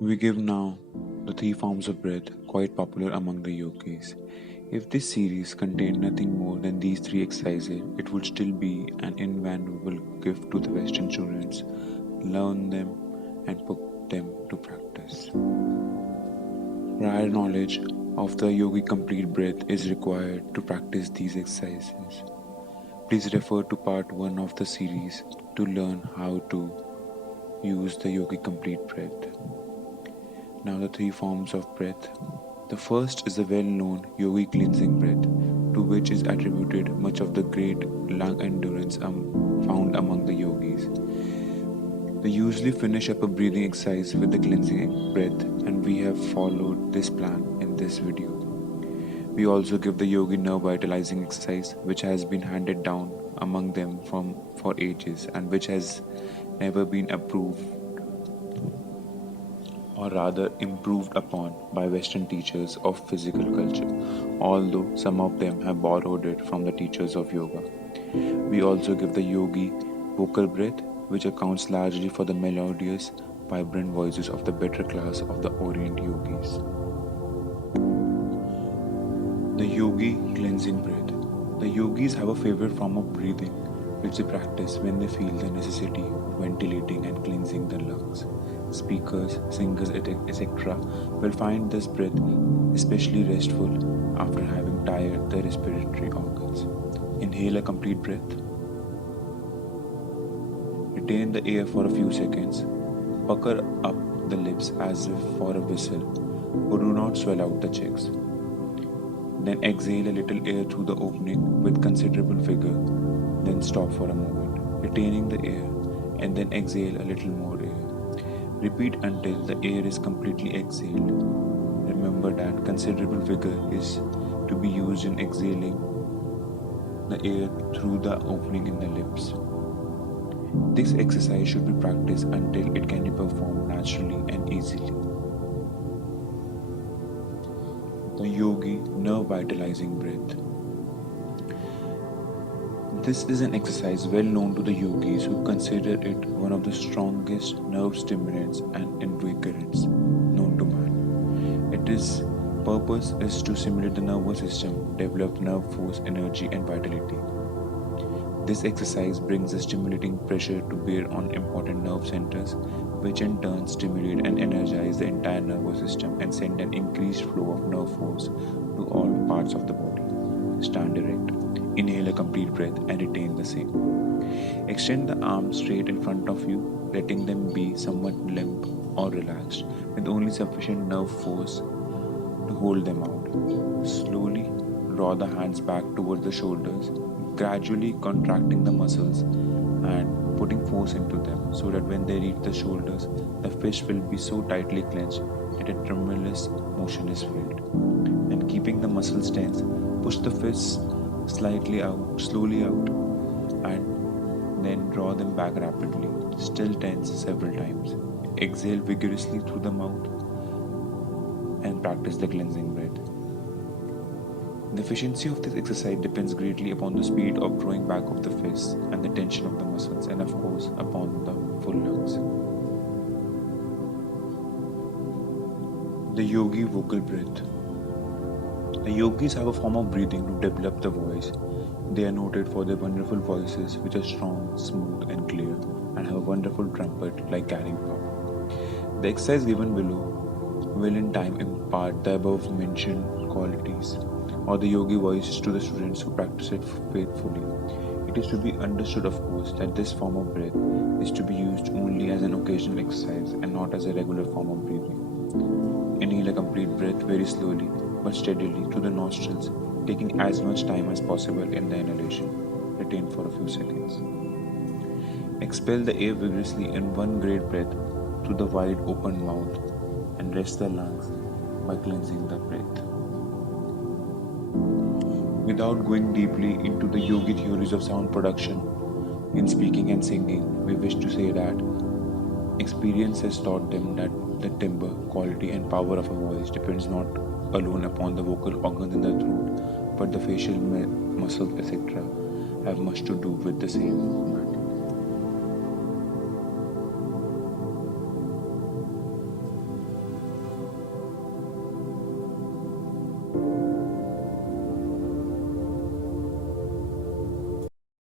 We give now the three forms of breath quite popular among the yogis. If this series contained nothing more than these three exercises, it would still be an invaluable gift to the Western students. Learn them and put them to practice. Prior knowledge of the yogi complete breath is required to practice these exercises. Please refer to part 1 of the series to learn how to use the yogi complete breath. Now, the three forms of breath. The first is the well known yogi cleansing breath, to which is attributed much of the great lung endurance found among the yogis. They usually finish up a breathing exercise with the cleansing breath, and we have followed this plan in this video. We also give the yogi nerve vitalizing exercise, which has been handed down among them for ages and which has never been approved or rather improved upon by Western teachers of physical culture, although some of them have borrowed it from the teachers of yoga. We also give the yogi vocal breath, which accounts largely for the melodious, vibrant voices of the better class of the Orient yogis. The yogi cleansing breath. The yogis have a favorite form of breathing which they practice when they feel the necessity of ventilating and cleansing their lungs. Speakers, singers, etc. will find this breath especially restful after having tired their respiratory organs. Inhale a complete breath. Retain the air for a few seconds. Pucker up the lips as if for a whistle, but do not swell out the cheeks. Then exhale a little air through the opening with considerable vigor. Then stop for a moment, retaining the air, and then exhale a little more air. Repeat until the air is completely exhaled. Remember that considerable vigor is to be used in exhaling the air through the opening in the lips. This exercise should be practiced until it can be performed naturally and easily. The yogi nerve vitalizing breath. This is an exercise well known to the yogis who consider it one of the strongest nerve stimulants and invigorants known to man. Its purpose is to stimulate the nervous system, develop nerve force, energy, and vitality. This exercise brings a stimulating pressure to bear on important nerve centers, which in turn stimulate and energize the entire nervous system and send an increased flow of nerve force to all parts of the body. Stand erect. Inhale a complete breath and retain the same. Extend the arms straight in front of you, letting them be somewhat limp or relaxed, with only sufficient nerve force to hold them out. Slowly draw the hands back towards the shoulders, gradually contracting the muscles and putting force into them so that when they reach the shoulders, the fist will be so tightly clenched that a tremulous motion is felt. Then keeping the muscles tense, push the fists slowly out, and then draw them back rapidly, still tense several times. Exhale vigorously through the mouth and practice the cleansing breath. The efficiency of this exercise depends greatly upon the speed of drawing back of the fists and the tension of the muscles, and of course upon the full lungs. The yogi vocal breath. The yogis have a form of breathing to develop the voice. They are noted for their wonderful voices, which are strong, smooth, and clear, and have a wonderful trumpet like carrying power. The exercise given below will in time impart the above mentioned qualities or the yogi voice to the students who practice it faithfully. It is to be understood, of course, that this form of breath is to be used only as an occasional exercise and not as a regular form of breathing. Inhale a complete breath very slowly but steadily through the nostrils, taking as much time as possible in the inhalation. Retain for a few seconds. Expel the air vigorously in one great breath through the wide open mouth and rest the lungs by cleansing the breath. Without going deeply into the yogi theories of sound production in speaking and singing, we wish to say that experience has taught them that the timbre, quality, and power of a voice depends not alone upon the vocal organs in the throat, but the facial muscles, etc., have much to do with the same matter.